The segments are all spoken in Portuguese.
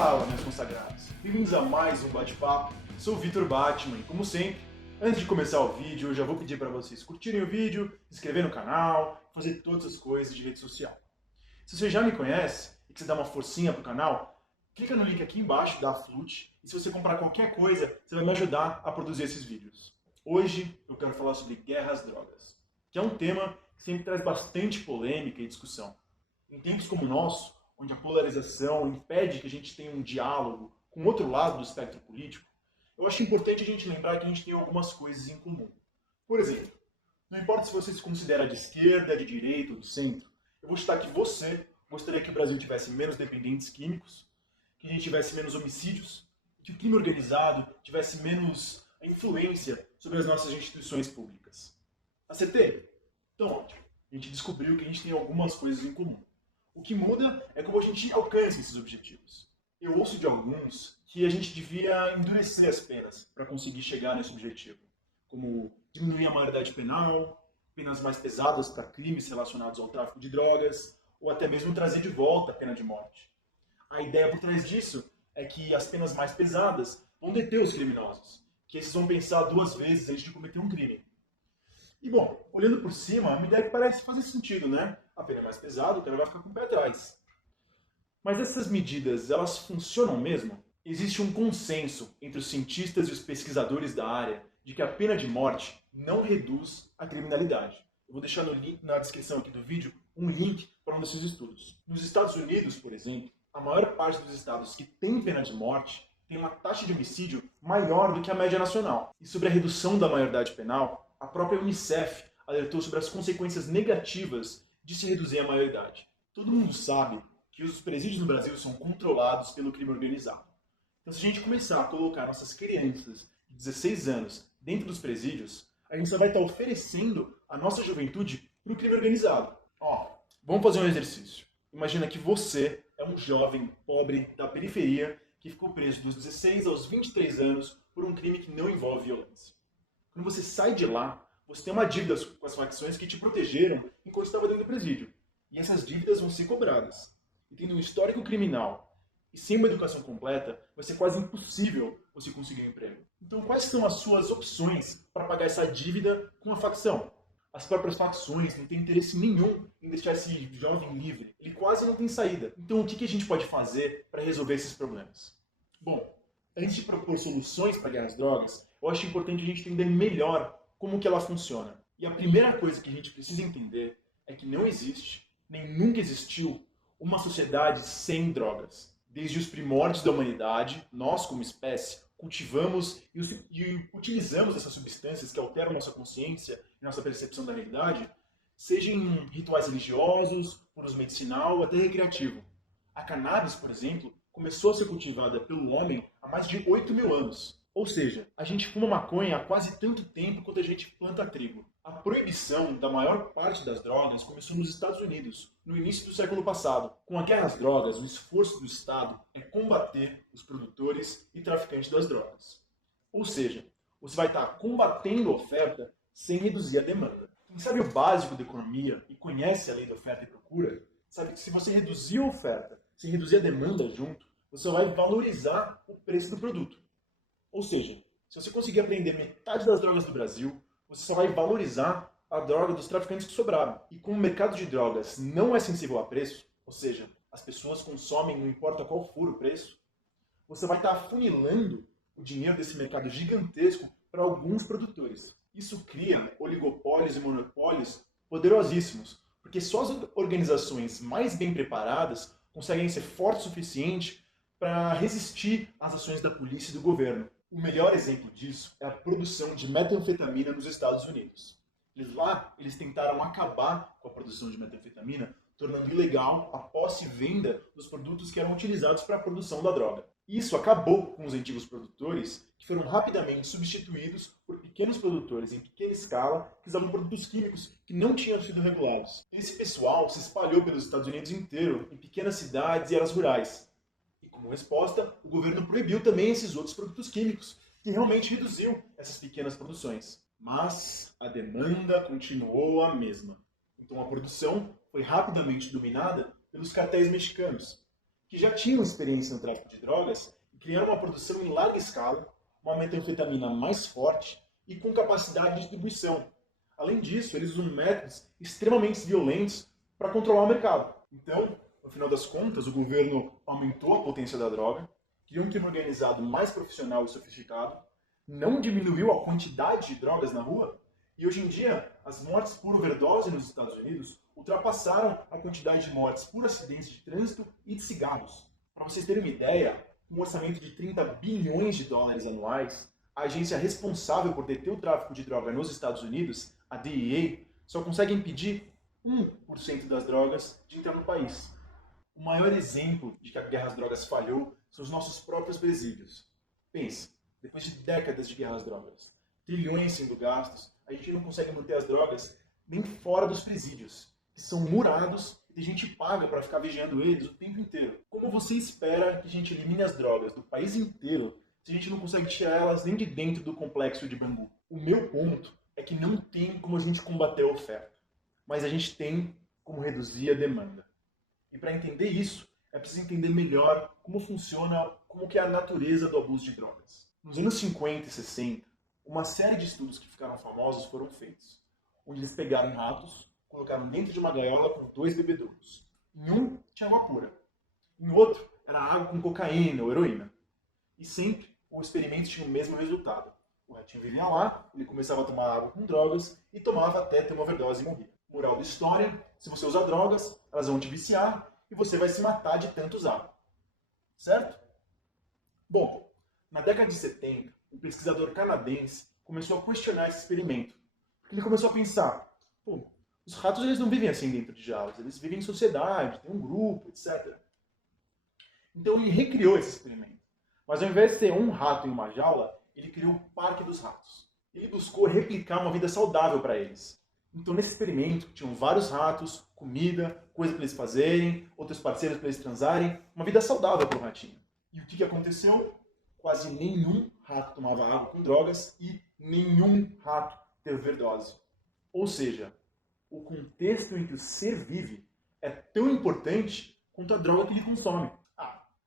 Fala, meus consagrados! Bem-vindos a mais um bate-papo. Sou o Vitor Batman e, como sempre, antes de começar o vídeo, eu já vou pedir para vocês curtirem o vídeo, se inscrever no canal, fazer todas as coisas de rede social. Se você já me conhece e quiser dar uma forcinha pro canal, clica no link aqui embaixo da Flute e se você comprar qualquer coisa, você vai me ajudar a produzir esses vídeos. Hoje eu quero falar sobre guerra às drogas, que é um tema que sempre traz bastante polêmica e discussão. Em tempos como o nosso, onde a polarização impede que a gente tenha um diálogo com o outro lado do espectro político, eu acho importante a gente lembrar que a gente tem algumas coisas em comum. Por exemplo, não importa se você se considera de esquerda, de direita ou de centro, eu vou citar que você gostaria que o Brasil tivesse menos dependentes químicos, que a gente tivesse menos homicídios, que o crime organizado tivesse menos influência sobre as nossas instituições públicas. Acertei? Então, ótimo. A gente descobriu que a gente tem algumas coisas em comum. O que muda é como a gente alcança esses objetivos. Eu ouço de alguns que a gente devia endurecer as penas para conseguir chegar nesse objetivo, como diminuir a maioridade penal, penas mais pesadas para crimes relacionados ao tráfico de drogas, ou até mesmo trazer de volta a pena de morte. A ideia por trás disso é que as penas mais pesadas vão deter os criminosos, que esses vão pensar duas vezes antes de cometer um crime. E bom, olhando por cima, uma ideia que parece fazer sentido, né? A pena é mais pesada, o cara vai ficar com o pé atrás. Mas essas medidas, elas funcionam mesmo? Existe um consenso entre os cientistas e os pesquisadores da área de que a pena de morte não reduz a criminalidade. Eu vou deixar na descrição aqui do vídeo um link para um desses estudos. Nos Estados Unidos, por exemplo, a maior parte dos estados que tem pena de morte tem uma taxa de homicídio maior do que a média nacional. E sobre a redução da maioridade penal, a própria Unicef alertou sobre as consequências negativas de se reduzir a maioridade. Todo mundo sabe que os presídios no Brasil são controlados pelo crime organizado. Então, se a gente começar a colocar nossas crianças de 16 anos dentro dos presídios, a gente só vai estar oferecendo a nossa juventude para o crime organizado. Vamos fazer um exercício. Imagina que você é um jovem pobre da periferia que ficou preso dos 16 aos 23 anos por um crime que não envolve violência. Quando você sai de lá, você tem uma dívida com as facções que te protegeram enquanto estava dentro do presídio. E essas dívidas vão ser cobradas. E tendo um histórico criminal e sem uma educação completa, vai ser quase impossível você conseguir um emprego. Então, quais são as suas opções para pagar essa dívida com a facção? As próprias facções não têm interesse nenhum em deixar esse jovem livre. Ele quase não tem saída. Então, o que a gente pode fazer para resolver esses problemas? Bom, antes de propor soluções para a guerra às drogas, eu acho importante a gente entender melhor como que ela funciona. E a primeira coisa que a gente precisa entender é que não existe, nem nunca existiu, uma sociedade sem drogas. Desde os primórdios da humanidade, nós, como espécie, cultivamos e utilizamos essas substâncias que alteram nossa consciência e nossa percepção da realidade, seja em rituais religiosos, por uso medicinal ou até recreativo. A cannabis, por exemplo, começou a ser cultivada pelo homem há mais de 8.000 anos. Ou seja, a gente fuma maconha há quase tanto tempo quanto a gente planta trigo. A proibição da maior parte das drogas começou nos Estados Unidos, no início do século passado. Com a guerra às drogas, o esforço do Estado é combater os produtores e traficantes das drogas. Ou seja, você vai estar combatendo a oferta sem reduzir a demanda. Quem sabe o básico da economia e conhece a lei da oferta e procura, sabe que se você reduzir a oferta, se reduzir a demanda junto, você vai valorizar o preço do produto. Ou seja, se você conseguir apreender metade das drogas do Brasil, você só vai valorizar a droga dos traficantes que sobraram. E como o mercado de drogas não é sensível a preço, ou seja, as pessoas consomem não importa qual for o preço, você vai estar afunilando o dinheiro desse mercado gigantesco para alguns produtores. Isso cria oligopólios e monopólios poderosíssimos, porque só as organizações mais bem preparadas conseguem ser fortes o suficiente para resistir às ações da polícia e do governo. O melhor exemplo disso é a produção de metanfetamina nos Estados Unidos. Eles tentaram acabar com a produção de metanfetamina, tornando ilegal a posse e venda dos produtos que eram utilizados para a produção da droga. Isso acabou com os antigos produtores, que foram rapidamente substituídos por pequenos produtores em pequena escala que usavam produtos químicos que não tinham sido regulados. Esse pessoal se espalhou pelos Estados Unidos inteiro, em pequenas cidades e áreas rurais. E como resposta, o governo proibiu também esses outros produtos químicos, que realmente reduziu essas pequenas produções. Mas a demanda continuou a mesma. Então a produção foi rapidamente dominada pelos cartéis mexicanos, que já tinham experiência no tráfico de drogas e criaram uma produção em larga escala, uma metanfetamina mais forte e com capacidade de distribuição. Além disso, eles usam métodos extremamente violentos para controlar o mercado. Então, no final das contas, o governo aumentou a potência da droga, criou um crime organizado mais profissional e sofisticado, não diminuiu a quantidade de drogas na rua, e hoje em dia, as mortes por overdose nos Estados Unidos ultrapassaram a quantidade de mortes por acidentes de trânsito e de cigarros. Para vocês terem uma ideia, com um orçamento de 30 bilhões de dólares anuais, a agência responsável por deter o tráfico de droga nos Estados Unidos, a DEA, só consegue impedir 1% das drogas de entrar no país. O maior exemplo de que a guerra às drogas falhou são os nossos próprios presídios. Pense, depois de décadas de guerra às drogas, trilhões sendo gastos, a gente não consegue manter as drogas nem fora dos presídios, que são murados e a gente paga para ficar vigiando eles o tempo inteiro. Como você espera que a gente elimine as drogas do país inteiro se a gente não consegue tirar elas nem de dentro do complexo de Bangu? O meu ponto é que não tem como a gente combater a oferta, mas a gente tem como reduzir a demanda. E para entender isso, é preciso entender melhor como funciona, como que é a natureza do abuso de drogas. Nos anos 50 e 60, uma série de estudos que ficaram famosos foram feitos, onde eles pegaram ratos, colocaram dentro de uma gaiola com 2 bebedouros. Em um tinha água pura, em outro era água com cocaína ou heroína. E sempre o experimento tinha o mesmo resultado. O ratinho vivia lá, ele começava a tomar água com drogas e tomava até ter uma overdose e morria. Moral da história, se você usa drogas, elas vão te viciar e você vai se matar de tanto usar. Certo? Bom, na década de 70, um pesquisador canadense começou a questionar esse experimento. Ele começou a pensar, os ratos eles não vivem assim dentro de jaulas, eles vivem em sociedade, tem um grupo, etc. Então ele recriou esse experimento. Mas ao invés de ter um rato em uma jaula, ele criou o Parque dos Ratos. Ele buscou replicar uma vida saudável para eles. Então nesse experimento tinham vários ratos, comida, coisa para eles fazerem, outros parceiros para eles transarem, uma vida saudável para o ratinho. E o que aconteceu? Quase nenhum rato tomava água com drogas e nenhum rato teve overdose. Ou seja, o contexto em que o ser vive é tão importante quanto a droga que ele consome.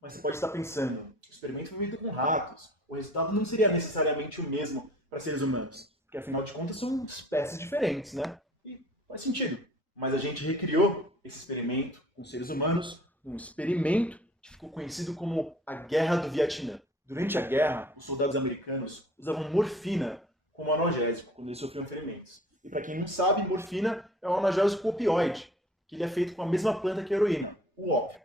Mas você pode estar pensando, o experimento foi feito com ratos, o resultado não seria necessariamente o mesmo para seres humanos, porque afinal de contas são espécies diferentes, né? E faz sentido. Mas a gente recriou esse experimento com seres humanos, um experimento que ficou conhecido como a Guerra do Vietnã. Durante a guerra, os soldados americanos usavam morfina como analgésico quando eles sofriam ferimentos. E para quem não sabe, morfina é um analgésico opioide, que ele é feito com a mesma planta que a heroína, o ópio.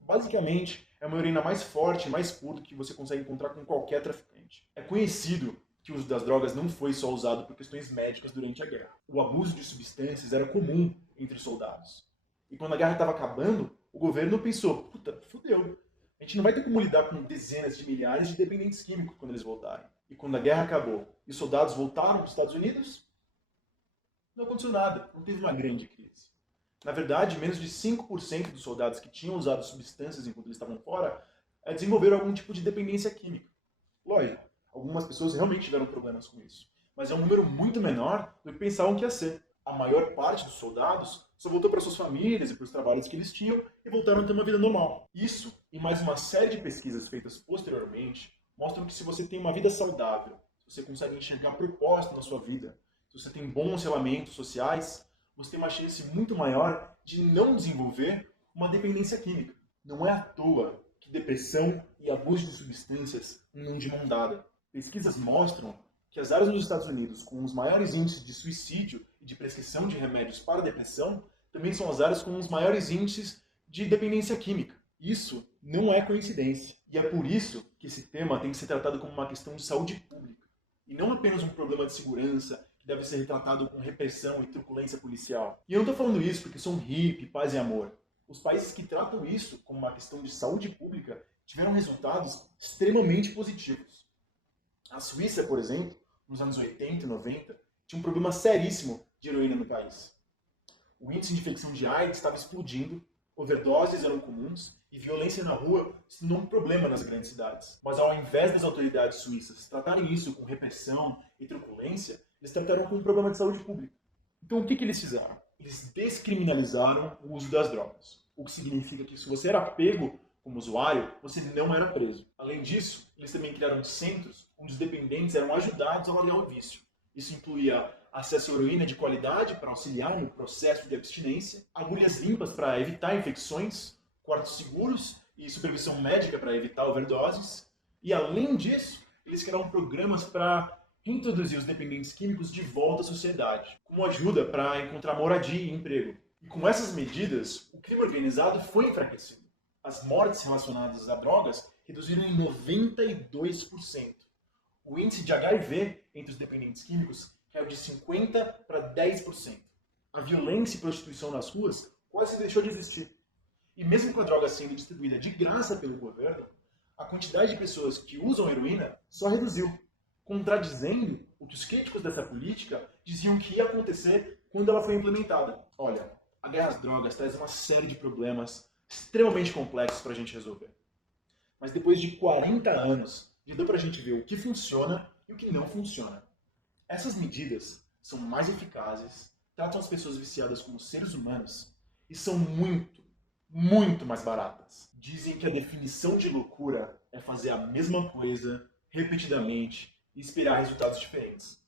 Basicamente, é uma heroína mais forte e mais pura que você consegue encontrar com qualquer traficante. É conhecido que o uso das drogas não foi só usado por questões médicas durante a guerra. O abuso de substâncias era comum entre os soldados. E quando a guerra estava acabando, o governo pensou, fudeu. A gente não vai ter como lidar com dezenas de milhares de dependentes químicos quando eles voltarem. E quando a guerra acabou e os soldados voltaram para os Estados Unidos, não aconteceu nada, não teve uma grande crise. Na verdade, menos de 5% dos soldados que tinham usado substâncias enquanto eles estavam fora desenvolveram algum tipo de dependência química. Lógico, algumas pessoas realmente tiveram problemas com isso, mas é um número muito menor do que pensavam que ia ser. A maior parte dos soldados só voltou para suas famílias e para os trabalhos que eles tinham e voltaram a ter uma vida normal. Isso e mais uma série de pesquisas feitas posteriormente mostram que se você tem uma vida saudável, se você consegue enxergar propósito na sua vida, se você tem bons relacionamentos sociais, você tem uma chance muito maior de não desenvolver uma dependência química. Não é à toa que depressão e abuso de substâncias andam de mão dada. Pesquisas mostram que as áreas nos Estados Unidos com os maiores índices de suicídio e de prescrição de remédios para depressão também são as áreas com os maiores índices de dependência química. Isso não é coincidência. E é por isso que esse tema tem que ser tratado como uma questão de saúde pública. E não apenas um problema de segurança que deve ser retratado com repressão e truculência policial. E eu não estou falando isso porque sou um hippie, paz e amor. Os países que tratam isso como uma questão de saúde pública tiveram resultados extremamente positivos. A Suíça, por exemplo, nos anos 80 e 90, tinha um problema seríssimo de heroína no país. O índice de infecção de AIDS estava explodindo, overdoses eram comuns e violência na rua se tornou um problema nas grandes cidades. Mas ao invés das autoridades suíças tratarem isso com repressão e truculência, eles trataram como um problema de saúde pública. Então o que eles fizeram? Eles descriminalizaram o uso das drogas. O que significa que se você era pego como usuário, você não era preso. Além disso, eles também criaram centros onde os dependentes eram ajudados a largar o vício. Isso incluía acesso à heroína de qualidade para auxiliar no processo de abstinência, agulhas limpas para evitar infecções, quartos seguros e supervisão médica para evitar overdoses. E além disso, eles criaram programas para reintroduzir os dependentes químicos de volta à sociedade, como ajuda para encontrar moradia e emprego. E com essas medidas, o crime organizado foi enfraquecido. As mortes relacionadas a drogas reduziram em 92%. O índice de HIV entre os dependentes químicos caiu de 50% para 10%. A violência e prostituição nas ruas quase deixou de existir. E mesmo com a droga sendo distribuída de graça pelo governo, a quantidade de pessoas que usam heroína só reduziu, contradizendo o que os críticos dessa política diziam que ia acontecer quando ela foi implementada. Olha, a guerra às drogas traz uma série de problemas extremamente complexos para a gente resolver. Mas depois de 40 anos, já deu para a gente ver o que funciona e o que não funciona. Essas medidas são mais eficazes, tratam as pessoas viciadas como seres humanos e são muito mais baratas. Dizem que a definição de loucura é fazer a mesma coisa repetidamente e esperar resultados diferentes.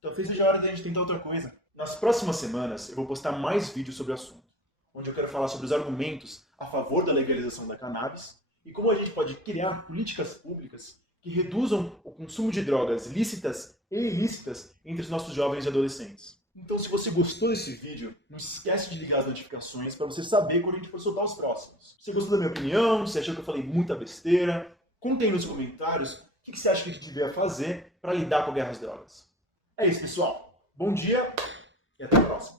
Talvez seja a hora da gente tentar outra coisa. Nas próximas semanas eu vou postar mais vídeos sobre o assunto, onde eu quero falar sobre os argumentos a favor da legalização da cannabis e como a gente pode criar políticas públicas que reduzam o consumo de drogas lícitas e ilícitas entre os nossos jovens e adolescentes. Então, se você gostou desse vídeo, não esquece de ligar as notificações para você saber quando a gente for soltar os próximos. Se você gostou da minha opinião, se achou que eu falei muita besteira, conta aí nos comentários o que você acha que a gente devia fazer para lidar com a guerra às drogas. É isso, pessoal. Bom dia e até a próxima.